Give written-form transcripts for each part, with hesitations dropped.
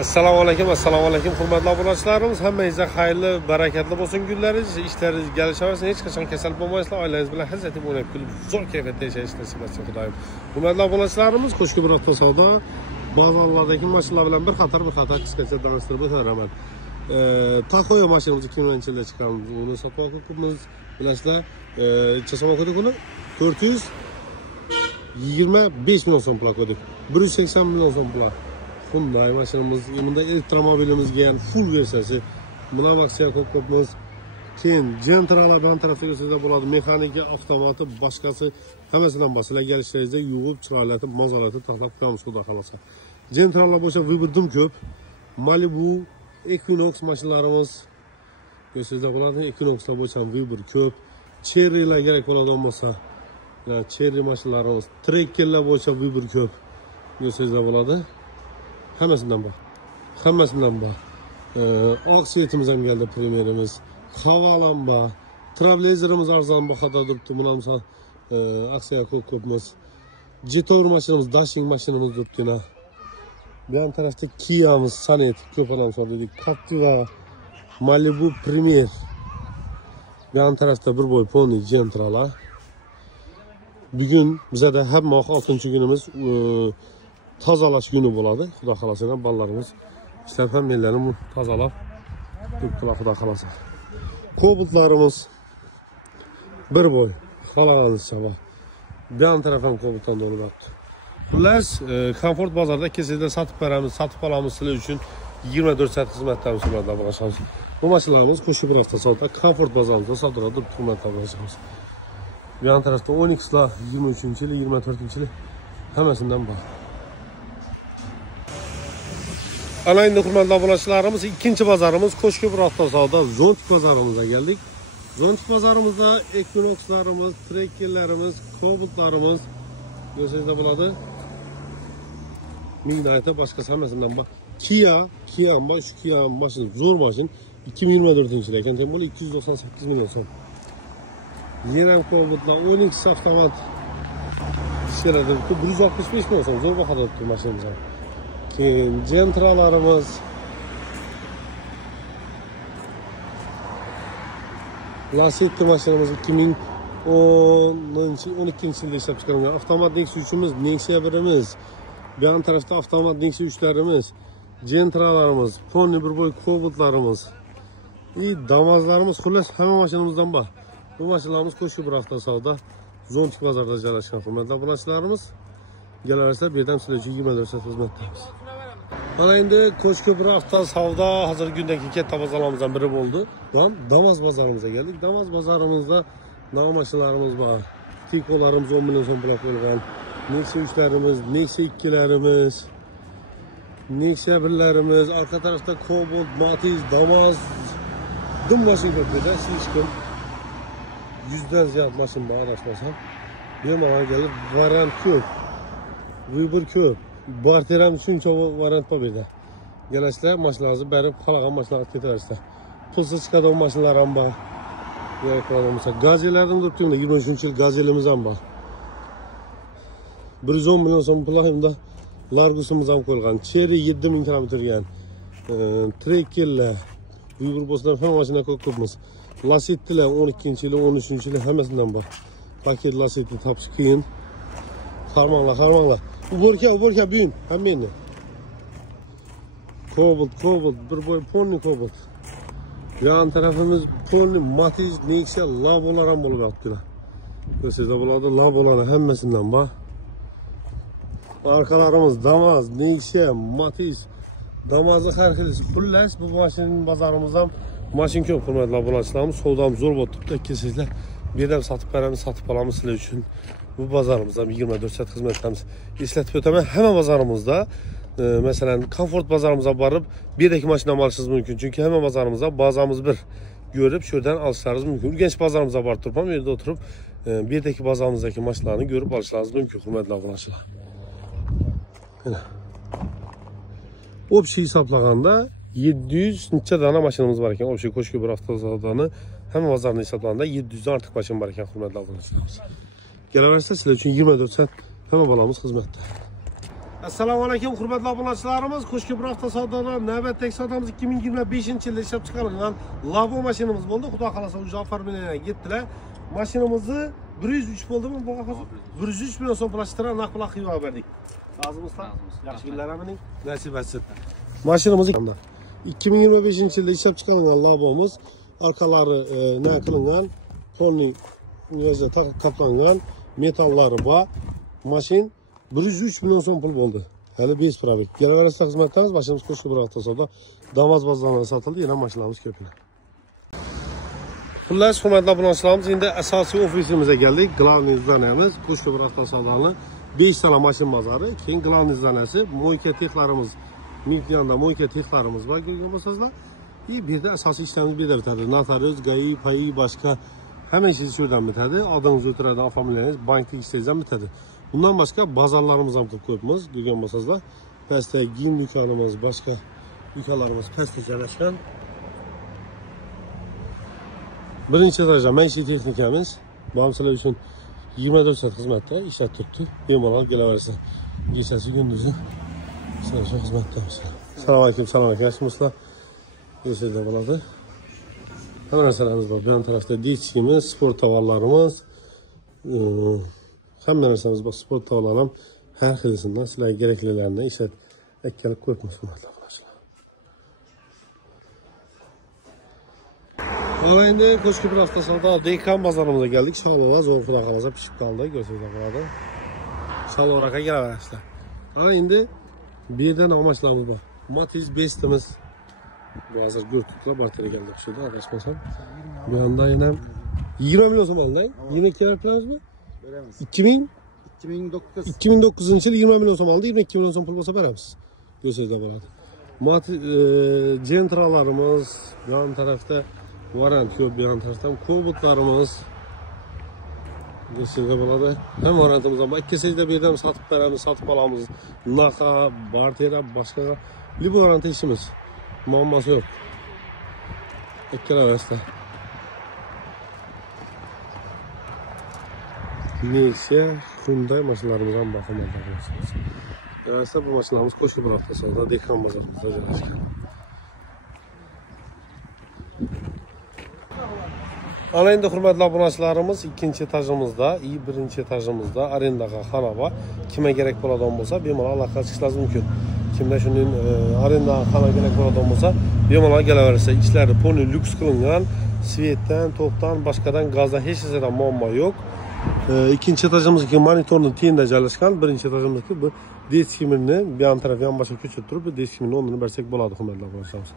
Assalomu alaykum, hurmatli obunachilarimiz. Hammangizga xayrli, barakatli bo'lsin kunlaringiz, ishlaringiz gelişaversin, hech qachon kasal bo'lmaysizlar, oilangiz bilan hazzatim o'ynab kulib, zo'r kayfiyatda yashashni nasib etsin Xudoyim. Hurmatli obunachilarimiz, qo'shki bir hafta savdo bozorlardagi mashinalar bilan bir qator qisqacha tanishtirib o'taraman. Tahoyo mashinamiz 2000-yilda chiqqanmiz. Uni sotib olibmiz. Bilasizlar, chasama ko'dik uni 425 million so'm pul ko'dik. 180 million so'm pul. Bunday mashinamiz, bunda elektromobilimizga ham full versiyasi. Buni aksiya ko'pmiz. Keyin jentralardan tarafga o'tsa bo'ladi, mexanika, avtomati, boshqasi hammasidan bor. Sizlarga kelishlaringizda yuvib, chiroylatib, mozalatib taxlab qo'yamiz xudo xolosa. Jentralar bo'lsa vibirdim ko'p. Malibu, Equinox mashinalarimiz ko'rsangizlar bo'ladi. Equinoxlar bo'lsa ham vibir ko'p. Cherrylar kerak bo'ladigan bo'lsa, cherry mashinalarimiz, Trekkerlar bo'lsa vibir ko'p. Ko'rsangizlar bo'ladi. Hammasidan bor. Oksiyetimiz ham keldi, premierimiz. Havalam bor. Trailblazerimiz arzon bahoda turibdi. Buni ham aksiya ko'pmiz. Jetor mashinamiz, dashing mashinamiz turibdi. Bu yan tarafta Kia'miz, Sonet ko'p ham so'radik. Captiva, Malibu Premier. Bu yan tarafta bir bo'y pony Gentra'lar. Bugun bizda hamma 6-kunimiz tozalash kuni bo'ladi. Xudo xolasa bolalarimiz ishlab hammalarni tozalab turibdilar xudo xolasa. Kobultlarimiz bir bo'y xolagancha bor. Bu yan taraf ham kobultdan do'libdi. Xullas, komfort bozorda kesida sotib olamiz sizlar uchun 24 soat xizmatdamiz ularda bo'lamiz. Bu mashinalarimiz qo'shib bir hafta soatda komfort bozorida sotiladi, xizmatda bo'lamiz. Bu yan tarafda 12'lar 23-yili, 24-yili hammasidan bor. Ana endi hurmatli obunachilarimiz, ikkinchi bozorimiz qo'shki bir hafta savdo Zontik bozorimizga keldik. Zontik bozorimizda Equinoxlarimiz, Trekkerlarimiz, Kobultlarimiz ko'rsangizlar bo'ladi. Midnight boshqa hammasidan bor. Kia bor, shu Kia mashina zo'r mashina. 2024-yil ekan, tem bo'l 298 million so'm. Yeram Kobultlar 12 avtomat ishlarida 165 million so'm zo'r bahoda turibdi mashinamiz. Keyin jentralarimiz, Lacetti mashinamiz 2012-yilda ishlab chiqarilgan avtomat Nexia 3'imiz, Nexia 1'imiz, bu yan tarafda avtomat Nexia 3'larimiz, jentralarimiz, pony bir bo'y Kobultlarimiz, Damazlarimiz, xullas hamma mashinamizdan bor. Bu mashinalarimiz qo'shib bir hafta savdo Zontik bozorida joylashgan hurmatli obunachilarimiz. Kelaversa bu yerdan sizlar uchun 24 soat xizmatdamiz. Mana endi qo'shki bir hafta savdo hozirgi kundagi katta bozorlarimizdan biri bo'ldi. Damas bozorimizga keldik. Damas bozorimizda nava mashinalarimiz bor. Tikolarimiz 10 million so'm pul bo'lgan. Nexia 3'larimiz, Nexia 2'larimiz, Nexia 1'larimiz, arka tarafta Cobalt, Matiz, Damas, dim mashina ko'pida, hechkim 100dan ziyod mashina bor adashmasam. Bemalol kelib variant ko'p. Vibir ko'p. Barteram shuncha variant bor bu yerda. Kelasizlar, mashinalarni berib, qolgan mashinalarga ketaverasizlar. Pulsiz chiqadigan mashinalar ham bor. Gazelardan turibdi, 23-yil gazelimiz ham bor. 110 million so'm pul hamda Largusimiz ham qo'yilgan. Cherry 7000 km yurgan. Trekkerlar, Vibir bo'lsalar hamma mashina ko'pmiz. Lassettilar 12-yili, 13-yili hammasidan bor. Paket Lassetti topish qiyin. Qarmanglar. Uborka buyun, hammani. Cobalt, bir bo'y pony Cobalt. Yan tarafimiz pony, Matiz, Nexia, Labolar ham bo'lib yotibdilar. Ko'rsangizlar bo'ladi, Labolarning hammasidan bor. Arkalarimiz Damas, Nexia, Matiz, Damazning har xil. Xullas, bu mashinaning bozorimizdan mashina ko'p hurmatli obunachilarimiz, savdomiz zo'r bo'lib turibdi. Kelsangizlar, bu yerdan sotib olamiz sizlar uchun. Bu bozorimizda 24 soat xizmatdamiz. Eslatib o'taman, hamma bozorimizda masalan komfort bozorimizga borib, bu yerdagi mashinani olishingiz mumkin. Chunki hamma bozorimizda bazamiz bir ko'rib, shu yerdan olishlaringiz mumkin. Urganch bozorimizga borib turib, bu yerda o'tirib, bu yerdagi bozorimizdagi mashinalarni ko'rib olishlaringiz mumkin, hurmatli obunachilar. Mana. Общий hisoblaganda 700 necha dona mashinamiz bor ekan. Общий qo'shki bir hafta savdoni hamma bozorni hisoblaganda 700 dan ortiq mashina bor ekan, hurmatli obunachilar. Kelaversa sizlar uchun 24 soat hamma bolamiz xizmatda. Assalomu alaykum, hurmatli obunachilarimiz. Qo'shko'pir avtosavdolar navbatdagi savdomiz 2025-yilda ishlab chiqarilgan Labo mashinamiz bo'ldi. Xudo xolasa o'sha oformleniga ketdilar. Mashinamizni 103 bo'ldimi bu hozir? 103 million so'm plastirdan naqd pul qilib berdik. Lazımızda yaxshi kunlarimiz nasib etsin. Mashinamiz 2025-yilda ishlab chiqarilgan Labomiz orqalari nima qilingan, polning o'zi qatlangan, metallari bor. Mashin 103 million so'm pul bo'ldi. Hali 5 probek. Kelaverasida xizmatlarimiz mashinamiz Qo'shko'pir avtosavdo Damas bozorida sotildi. Yana mashinamiz ko'plar. Xullas, hurmatli obunachilarimiz, endi asosiy ofisimizga keldik. Glavniy zdaniyamiz Qo'shko'pir avtosavdoning 5 tala mashin bozori. Keyin glavniy zdaniyasi, mo'yka texlarimiz, Milkiyanda mo'yka texlarimiz bor, ko'rgan bo'lsangizlar. Bu yerda asosiy ishlarimiz bu yerda bitadi. Notarius, GAI, PAI, boshqa hamma ish shu yerdan bitadi. Odingiz o'tiradigan familiyangiz, bankda ishlaysiz ham bitadi. Bundan başka bazarlarımız ham ko'pmiz, degan bo'lsangizlar. Pastda giyim do'konimiz, boshqa do'konlarimiz pastda joylashgan. Birinchi etajda maishiy texnikamiz, sizlar uchun 24 soat xizmatda ishlab turibdi. Bemalol kelaverasiz. Kechasi kunduzi sizlar uchun xizmatdamiz. Assalomu alaykum, yaxshimisizlar? Esingizda bo'ladi. Hamma narsalarimiz bor. Bu tarafda diskimiz, sport tovarlarimiz, hamma narsamiz bor. Sport tovarlar ham har xilisidan sizlarga keraklilarini ishlat akkalib ko'ribmiz, hurmatli obunachilar. Mana endi Qo'shko'pir avtosavdo Dekan bozorimizga keldik. Shalova zo'r xudo xolasa pishib qoldi, ko'rsangizlar bo'ladi. Shalovaga kelaverasizlar. Mana endi bu yerda nomashlarimiz bor. Matiz Bestimiz. Bu hozir go'rtuklar bartara keldi o'xshaydi, adashmasam. Bu yoqda yana 20 million so'm oldi. 22 keraklamizmi? Beramiz. 2009-yil 20 million so'm oldi, 22 million so'm pul bo'lsa beramiz. Ko'rsangizlar bo'ladi. Gentralarimiz, bu yon tarafda varant ko'p, bu yon tarafda ham Kobotlarimiz. Ko'rsangizlar bo'ladi. Ham varantimiz ham bor. Ikkisida bu yerdan sotib beramiz, sotib olamiz. Naqa, bartera, boshqa libo varant ishimiz. Muammosi yo'q. Ikkalaverasizlar. Nexia, Hyundai mashinalarimiz ham bor, hurmatli obunachilar. Esa bu mashinalarimiz Qo'shko'pir avtosavdo Dekan bozorimizda joylashgan. Ana endi hurmatli obunachilarimiz, ikkinchi etajimizda, birinchi etajimizda arendaga xona bor. Kimga kerak bo'ladigan bo'lsa, bemalol aloqa chiqishingiz mumkin. Kimda shunday arenda xona kerak bo'ladigan bo'lsa, bemalol kelaversa, ichlari poni lyuks qilingan, svetdan, to'pdan, boshqadan, gazdan hech narsadan muammo yo'q. İkinci etajımızdaki monitorni tiyinda joylashgan, birinchi etajimizdaki bu deskimirni bu yon taraf yon boshqa ko'chirib turib, bu deskimirni o'rnini bersak bo'ladi, hurmatli obunachilarimiz.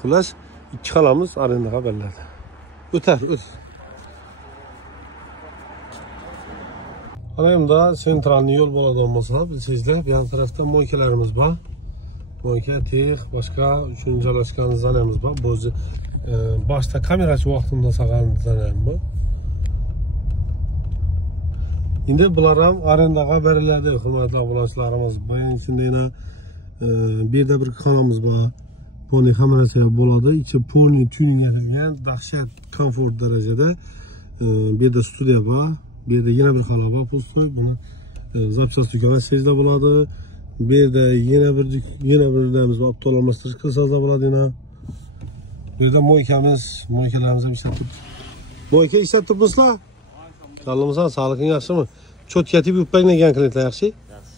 Xullas, ikki xonamiz arendaga beriladi. O'tar. Ana endi sentralni yo'l bo'ladigan bo'lsa, bilsangizlar, bu yon tarafda mo'ykalarimiz bor. Mo'yka, tex, boshqa uchun joylashgan zonamiz bor. Bu o'zi boshda kamerachi vaqtimda solgan zonam bu. Endi bular ham arendaga beriladi, hurmatli obunachilarimiz. Birinchida yana bu yerda bir xonamiz bor. Poni hamma narsa bo'ladi. Ichi poni tuninglashgan, dahshat komfort darajada. Bu yerda studiya bor. Bu yerda yana bir xona bor, pustoy. Buni zapchast do'koni sizda bo'ladi. Bu yerda yana birimiz bor, avtoalmashtirish qilsangiz bo'ladi yana. Bu yerda mo'ykalarimiz ham ishlab turibdi. Mo'yka ishlab turibsizlar? Sağlığımızdan, sağlığın yaxshimi? Cho'tkatib yupagnagan klientlar yaxshi? Yaxshi.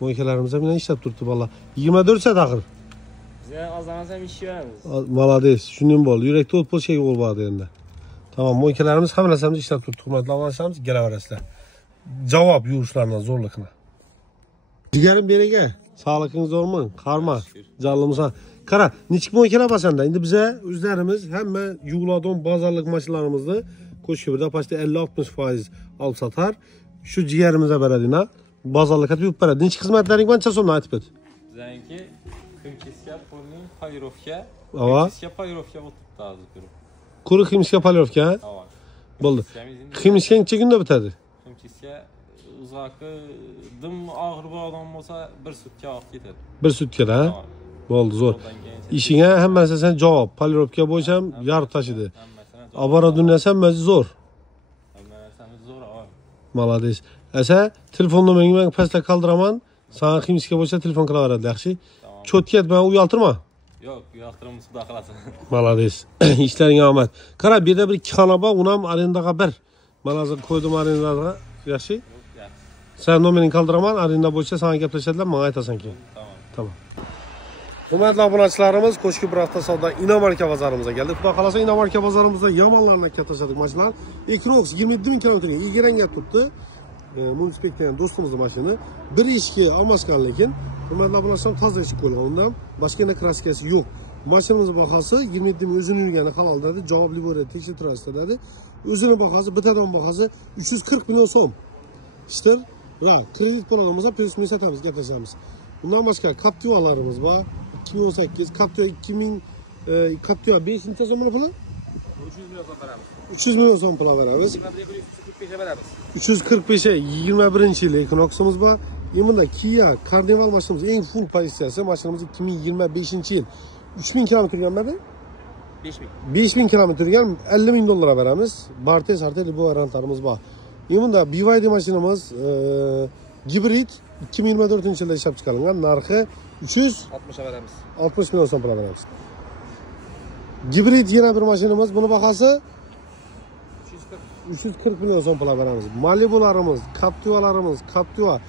Mo'ykalarimiz ham ishlab turibdi valla. 24 soat axir. Biz ozamiz ham ishlaymiz. Malades, shunday bo'ldi. Yurakda o't bo'lsa bo'ladi endi. Tamam, mo'ykalarimiz hamma narsamiz ishlab turibdi. Hurmatli obunachilarimiz, kelaverasizlar. Javob yurishlarning zo'rligini. Jigarim berega, sağlığing zo'rmi? Qarma. Jallimsan. Qara, nechik mo'ykalar basanda? Endi biza o'zlarimiz hamma yuviladigan bozorlik mashinlarimizni Qo'shko'pirda pastda 50-60% olib sotar. Shu jigarimizga beradina, bozorga qatib yurib beradi. Necha xizmatlaring qancha so'mdan aytib ber. Bizaniki ximchiska, polning, polirovka, polirovka o'tibdi hozir. Quruq ximchiska, polirovka? Bo'ldi. Ximchiska necha kunda bitadi? Ximchiska uzoqi dim og'ir bo'lgan bo'lsa 1 sutka vaqt ketadi. 1 sutkada? Bo'ldi, zo'r. Ishingga hamma narsadan javob. Polirovka bo'yicha ham yarib tashidi. Abara dünyasam mezi zor. Zor. Malades. Esa telefon numarangizni men pastga qoldilaman. Sana kimishga bo'lsa telefon qilaveradi, yaxshi. Cho'tga bilan uyaltirma. Yo'q, yoqtiramiz, xudo xolasa. Malades. İşlerin omad. Qara, bu yerda bir ikki xona bor, uni ham arendaga bir. Mana hozir qo'ydim arendaga, yaxshi? Sen nomerini qoldiraman, arenda bo'lsa sana gaplashadilar, menga aytasan keyin. Tamam. Hurmatli obunachilarimiz, Qo'shki bir hafta savdo Inomarka bozorimizga keldi. Xudo xolasa Inomarka bozorimizda yomonlarni kattashadi mashinalar. Equinox 27000 kilometrga egiranga turibdi. Munisipek degan do'stimizning mashinasi. Bir ishki almashgan, lekin hurmatli obunachilar toza ichib qo'ygan. Undan boshqa kraskasi yo'q. Mashinamiz bahasi 27000 o'zini yurgani halol dedi. Javobli bo'ladi, tekshirib turasiz dedi. O'zini bahasi, bitadan bahasi 340 million so'm. İşte kredit bo'ladigan plyus satamiz, gaplashamiz. Bundan boshqa Captiva'larimiz bor. 2018 Captiva 2000 Captiva 5-chi sezon puli 300 million so'm beramiz. 300 million so'm pul beramiz. 345 beramiz. 345 21-yil Equinox'imiz bor. Bunda Kia Carnival mashinamiz eng full pozitsiyasi. Mashinamiz 2025-yil 3000 km yurganmadi? 5000 km yurgan, 50 ming dollar beramiz. Bartes arteli bu variantlarimiz bor. Bunda BYD mashinamiz gibrid 2024-yilda ishlab chiqarilgan, narxi 360 beramiz. 60 million so'm pul beramiz. Gibrid yana bir mashinamiz, buni bahasi 340 million so'm pul beramiz. Malibularimiz, Captiva'larimiz, Captiva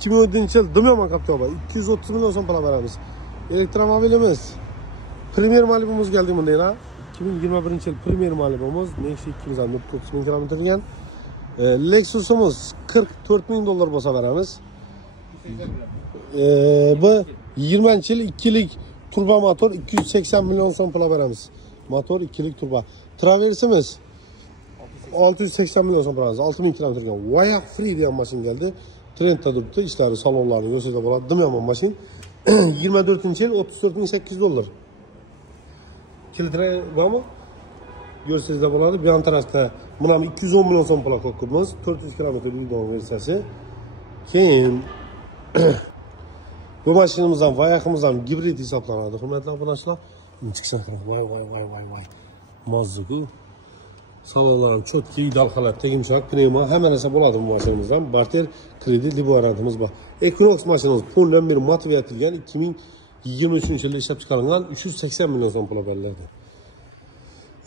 2017-yil Dumyomon Captiva 230 million so'm pul beramiz. Elektromobilimiz Premier Malibumuz geldi bunda yana 2021-yil Premier Malibumuz Nexi 290 ming km yurgan. Lexus'umuz 44 ming dollar bo'lsa beramiz. Bu 20-yil 2-lik turbo motor 280 million so'm pul beramiz. Motor 2-lik turbo. Traversimiz 680 million so'm beramiz. 6000 km yurgan. Wire free degan mashin geldi. Trendda turibdi. Ishlari, salonlarini ko'rsatsa bo'ladi. Dumyomon mashin. 24-yil 34800 dollar. Kilitray bormi? Görsizde bo'ladi. Bu yon tarafda mana 210 million so'm pul qo'yibmiz. 400 km yurgan versiyasi. Keyin bu mashinamiz ham, vayaximiz ham gibrid hisoblanadi. Hurmatli obunachilar, chiqsa, voy. Mozugu. Salonlar cho'tki, ideal holatda, yumshoq, pnevma, hamma narsa bo'ladi bu mashinamizdan. Barter kredit variantimiz bor. Equinox mashinamiz qo'ldan beri motivatsiya etilgan 2023-yilda ishlab chiqarilgan 380 million so'm pul beriladi.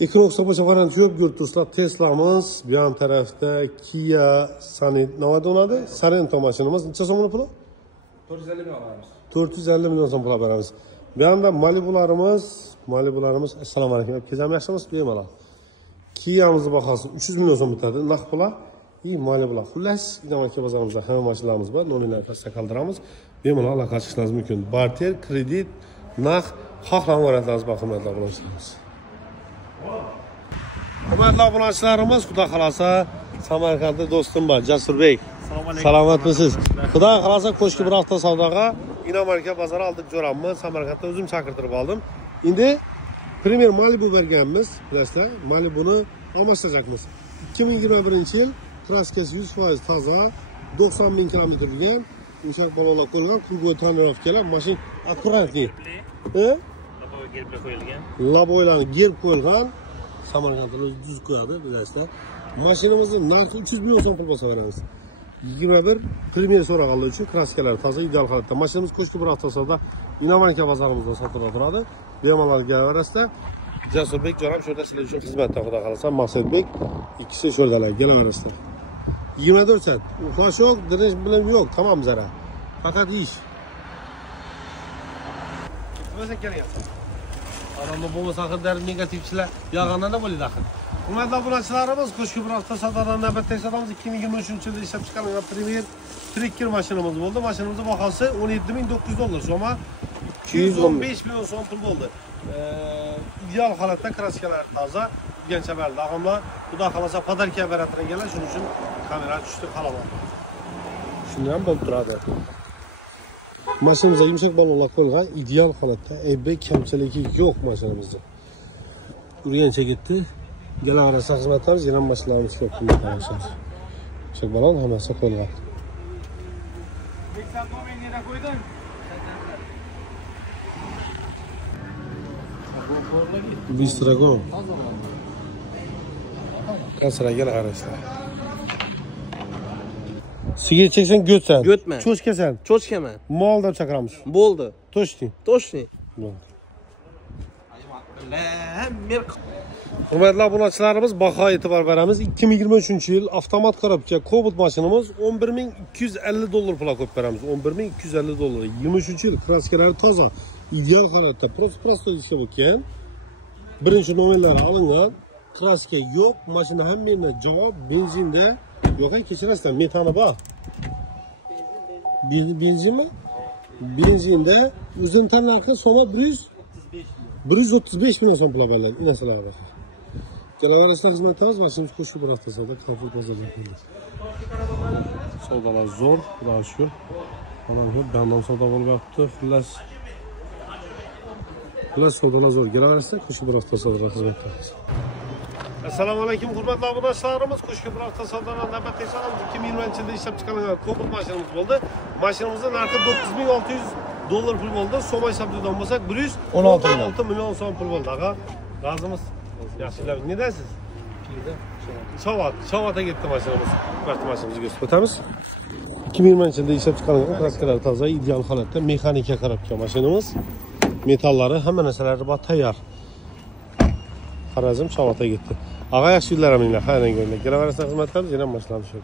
Equinox'da boshqa variant yo'q, ko'rib turibsizlar. Tesla'miz, bu yon tarafda Kia Sorento mashinamiz necha so'm puli? 450 million beramiz. 450 million so'm pul beramiz. Bu yoqda Malibularimiz, assalomu alaykum. Kezam yaxshimisiz? Bemalol. Kia'mizning bahasi 300 million so'm bitadi. Naq pula, Malibular. Xullas, Inomarka bozorimizda hamma mashinalarimiz bor. Nominal pastga qoldiramiz. Bemalol aloqa qilishingiz mumkin. Barter, kredit, naq, xohlagan variantlaringiz bor, hurmatli obunachilarimiz. Hurmatli obunachilarimiz, xudo xolasa Samarqandda do'stim bor, Jasurbek. Salomatmisiz? Xudo xolasa Qo'shki bir hafta savdoga Inomarka bozori olib jo'ramni Samarqandda o'zim chaqirtirib oldim. Endi Premier Malibu berganmiz, bilasizlar. Malibuni almashtirajamiz. 2021-yil kraskasi 100% toza, 90 ming km yurgan, o'shaq balolar qo'yilgan, krugoy tonirovkalar, mashin akkuratli. Laboylarni gerb qo'yilgan. Samarqandda o'zi tuz qo'yadi, bilasizlar. Mashinamizning narxi 300 million so'm pul bo'lsa beramiz. 21 Premier so'raganlar uchun kraskalar toza, ideal holatda. Mashinamiz Qo'shki bir hafta savdo Inomarka bozorimizda sotila turadi. Bemalol gavarasida Jasurbek jo'ram shu yerda sizlar uchun xizmatda, xudo xolasa. Maqsadbek ikkisi shu yerdalar, kelaverasizlar. 24 soat. Uxlash yo'q, dirinish bilan yo'q, tamom zara. Faqat ish. O'zi kelyapti. Adamda bo'lmasa axir negativchilar yog'andan da bo'ladi axir. Hurmatli obunachilarimiz, Qo'shki bir hafta savdodan navbatdagi savdomiz 2023-yilda ishlab chiqarilgan Premier Tracker mashinamiz bo'ldi. Mashinamizning bahasi 17900 dollar, shoma 215 million so'm pul bo'ldi. Ideal holatda kraskalar toza, yurgancha berdi. Og'amlar, xudo xolasa podarka beratirganlar, shuning uchun kamera tushdi, qalaman. Shunday ham bo'lib turadi. Mashinamizga yumshoq balonlar qo'yilgan, ideal holatda, aybek kamchiligi yo'q mashinamizda. Urgancha ketdi. Galaverasa xizmatlarimiz, yana mashinalarimiz ko'p qilmoqdamiz. Yumshoq balon hammasi qo'yilgan. Bistrago. Kasraga qarashlar. Sigir çeksen götsen. Götme. Çoşkesen. Çoşkeme. Mal da çakaramiz. Bo'ldi. Toshdi. Toshni. Hurmatli obunachilarimiz, baho e'tibor beramiz. 2023-yil avtomat korobka Cobalt mashinamiz 11250 dollar pul qo'yib beramiz. 11250 dollar. 23-yil kraskalari toza, ideal holatda, prosto ishlab o'tgan. Birinchi nomerlari olingan. Kraska yo'q, mashina hammaga javob, benzinda yo'q, kechirasizlar, metani bor. Benzinmi? Benzinda o'zim tanlarga soma 135 million so'm pul olganlar, inasalar bor. Kelaverasizlar xizmatimiz, mashinamiz qo'shib bir hafta savdo, Comfort bozorda qilamiz. Savdolar zo'r, xudoga shukr. Mana bu bandon savdo bo'lyapti, xullas savdolar zo'r. Kelaverasizlar, qo'shib bir hafta savdo xizmat qilamiz. Assalomu alaykum, hurmatli obunachilarimiz. Qo'shib bir hafta savdodan navbatdagi salom. 2020-yilda ishlab chiqarilgan Cobalt mashinamiz bo'ldi. Mashinamizning narxi 9600 dollar pul bo'ldi. So'm hisoblagan bo'lsak 116 million so'm pul bo'ldi. Ag'a, razimiz. Yaxshilar, ne deysiz? Chavatga ketdi mashinamiz. Vaqt mashinamizga o'tib o'tamiz. 2020-yilda ishlab chiqarilgan kraskalar toza, ideal holatda, mexanika korobka mashinamiz. Metallari, hamma narsalari bor, tayyor. Qarazim Chavatga ketdi. Ag'a, yaxshi yillar aminglar, xayran ko'ringlar. Kelaverasizlar xizmatlarimiz, yana mashinamiz shu.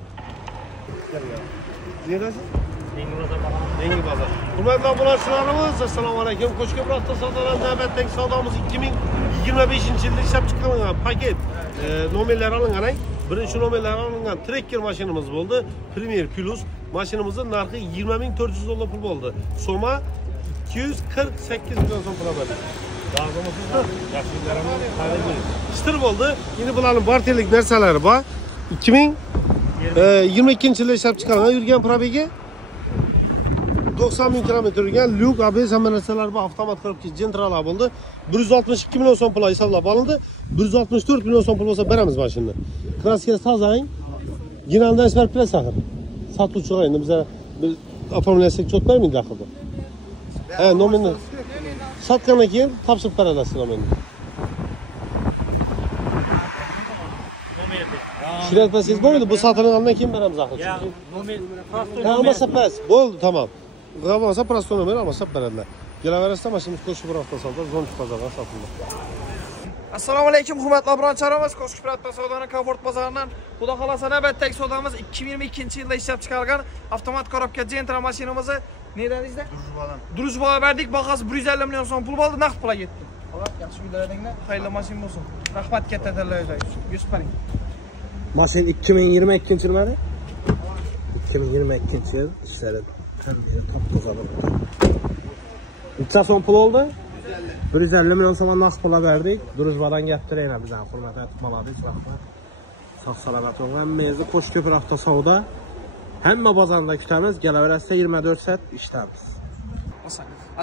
Ne deysiz? Yangi bozor. Hurmatli obunachilarimiz, assalomu alaykum. Qo'shko'p hafta savdolar navbatdagi savdomiz 2025-yilda ishlab chiqarilgan paket nomerlari olingan. Birinchi nomerlari olingan Tracker mashinamiz bo'ldi. Premier Plus mashinamizning narxi 20400 dollar pul bo'ldi. Soma 248 million so'm pul bo'ldi. Razimizmi? Yaxshilarimiz xayrli. Ishtir bo'ldi. Endi bularning barterlik narsalari bor. 2022-yilda ishlab chiqarilgan yurgan probegi 90 bin kilometr yurgan Luke ABS hamma narsalar bor, avtomat korobka gentralar bo'ldi. 162 million so'm pul hisoblab olindi. 164 million so'm pul bo'lsa beramiz mashinani. Kraskasi tozang. Ginaldan isbar plas axir. Sotuvchi endi bizlar oformlasak cho't bermaydi axir. Nomerni sotgandan keyin topshirib berasiz nomerni. Shirayat pasangiz bo'lmaydi, bu sotilgandan keyin beramiz axir. Nomer olmasa plas. Bo'ldi, tamam. G'avonsa prosto nomer olmasa beradilar. Kelaverasizlar, mashinamiz qo'shib bir hafta savdo, zonchi bozordan sotildi. Assalomu alaykum, hurmatli obunachilarimiz. Qo'shib bir hafta savdoni Comfort bozoridan. Xudo xolasa navbatdagi savdomiz 2022-yilda ishlab chiqarilgan avtomat korobka Gentra mashinamizni ne dedingizda? Duruzboga berdik, bahasi 150 million so'm pul bo'ldi, naqd pulga ketdi. Xo'p, yaxshi kunlaringlar. Xayrli mashina bo'lsin. Rahmat katta tillaylar. Yusuf paring. Mashin 2022-yilmi? 2022-yil ishlari qanday top-toza bo'ldi. Necha so'm pul oldi? 150 million so'm naqd pul berdik. Duruzbadan gaptiraylar bizdan hurmat etib malades rahmat. Sog' salomat bo'ling. Hammangizni Qo'shko'p hafta savdo. Hamma bozorda kutamiz. Kelaverasizlar 24 soat ishlamiz.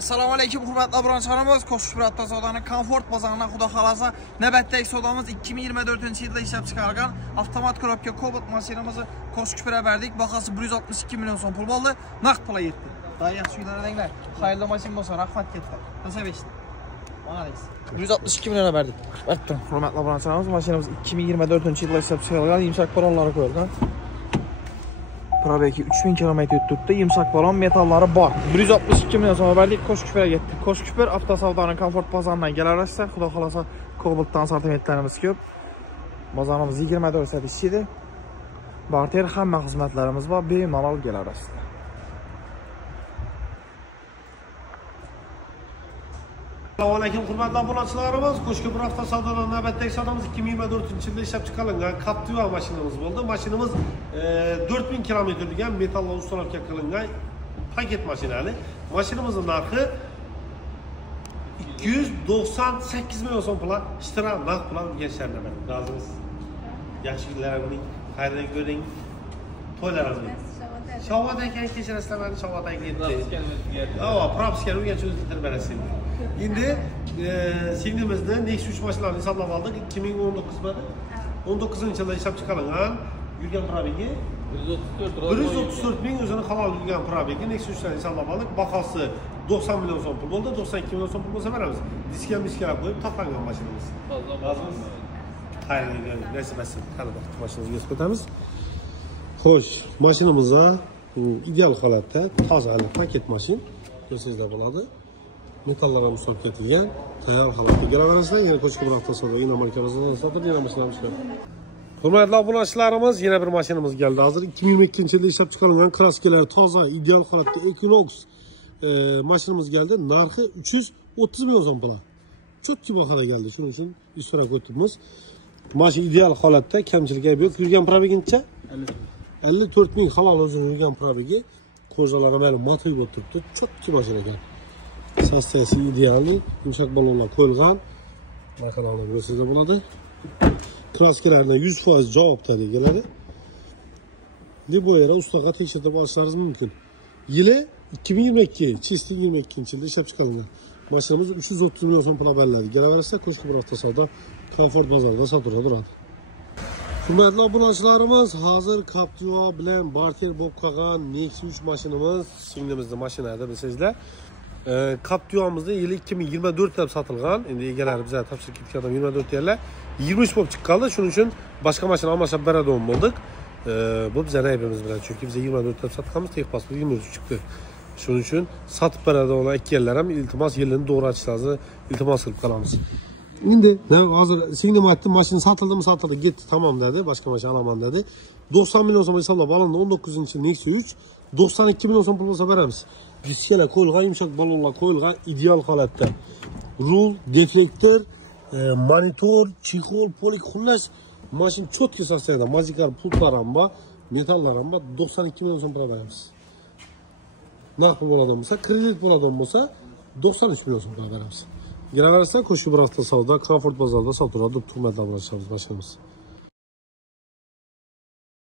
Assalomu alaykum, hurmatli obunachilarimiz. Qo'shib bir hafta savdoni Comfort bozoridan xudo xolasa navbatdagi savdomiz 2024-yilda ishlab chiqarilgan avtomat korobka Cobalt mashinamizni Qo'shko'pga berdik. Bahasi 162 million so'm pul bo'ldi. Naqd pulga yetdi. Xudo yaxshi kunlaringlar. Xayrli mashina bo'lsin. Rahmat ketdi. Tasavvur. Mana 162 million berdik. Aytdim, hurmatli obunachilarimiz, mashinamiz 2024-yilda ishlab chiqarilgan, yumshoq balonlari qo'yilgan. Probegi 3000 kilometr o'tdi. Yumshoq balon metallari bor. 162 million so'm berdik, Qo'shko'pga ketdi. Qo'shko'p avtosavdoning Comfort bozoridan kelaverasizlar. Xudo xolasa Cobaltdan sortimentlarimiz ko'p. Bozorimiz 24 soat ishlaydi. Barter hamma xizmatlarimiz bor, bemalol kelaverasizlar. Assalomu alaykum, hurmatli obunachilarimiz. Qo'shko'p hafta savdodan navbatdagi savdomiz 2024-yilda ishlab chiqarilgan Captiva mashinamiz bo'ldi. Mashinamiz 4000 kilometr yurgan metall ustalovka qilingan paket mashinali. Mashinamizning narxi 298 million so'm pul, ishtirak naqd bilan gençlarga razimiz. Yaxshi kunlaringiz, xayrli ko'ring. To'ylaringiz. Chavat ekan kechirasizlar, meni Chavat aka ketdi. Propiska o'rgancha o'zgartirib berasiz. Endi singlimizni Nexus 3 mashinalarini hisoblab oldik. 2019-da 19-yilda ishlab chiqarilgan yurgan probegi 134 ming o'zini halol yurgan probegi Nexus 3 hisoblab oldik. Bahosi 90 million so'm pul bo'ldi. 92 million so'm pul bo'lsa beramiz. Diska qo'yib toplangan mashinamiz. Xayrli nasib etsin. Qani vaqt mashinamizga o'tamiz. Xo'sh, mashinamizda ideal holatda, toza paket mashin. Ko'rsangizlar bo'ladi. Metallar ham solib ketilgan, tayyor holatda kelaverasizlar. Yana ko'chki bir hafta sonra yana markamizdan sotildi, yana mashinamiz chiqadi. Hurmatli obunachilarimiz, yana bir mashinamiz keldi. Hozir 2022-yilda ishlab chiqarilgan kraskalar toza, ideal holatda Equinox mashinamiz geldi. Narxi 330 milyon so'm pul. Cho'tki bahada geldi. Shuning uchun isrof o'tibmiz. Mashina ideal holatda, kamchilik yo'q. Yurgan probegincha 54 ming halol o'zini yurgan probegi. Ko'zalari mana motoy bo'lib turibdi. Cho'tki mashina ekan. Sostavsi idealni, yumshoq balonlar qo'yilgan. Maqolani ko'rsangizlar bo'ladi. Kraskalardan 100% javobdari keladi. Bu yere ustaga tekshirib olishlaringiz mumkin. Yili 2022, chistlik 22-yilda ishlab chiqarilgan. Mashinamiz 330 milyon so'm pul beriladi. Kelaversa ko'chki bir hafta savdo Comfort bozorida sotilib turadi. Hurmatli obunachilarimiz, hozir Captiva bilan barter bo'lib qolgan Nexus 3 mashinamiz singlimizning mashinasida bilsangizlar. Captiva'mizda yili 2024 deb sotilgan. Endi egalari bizga topshirib ketgan 24 yillar 23 bo'lib chiqqanlar. Shuning uchun boshqa mashina almashib beradigan bo'ldik. Bu bizning aybimiz bilan, chunki biz 24 deb sotganmiz, tek pasport 23 chiqdi. Shuning uchun sotib beradigan egallar ham iltimos yilini to'g'ri aytishlarini iltimos qilib qolamiz. Endi hozir singlim aytdi, mashina sotildimi, sotildi, ketdi, tamom dedi, boshqa mashina olaman dedi. 90 milyon so'm hisoblab olindi 19-yil Nexus 3, 92 milyon so'm pul bo'lsa beramiz. Diskalar qo'yilgan, yumshoq balonlar qo'yilgan, ideal holatda. Rul, deflektor, monitor, chexol, polik, xullas mashina cho'tki sostavda, mazikar pultlar ham bor, metallar ham bor, 92 milyon so'm pul beramiz. Naqd bo'ladigan bo'lsa, kredit bo'ladigan bo'lsa 93 milyon so'm pul beramiz. Kelaversa ko'chki bir hafta savdo Comfort bozorida sotiladi, turmadlar bilan mashinamiz.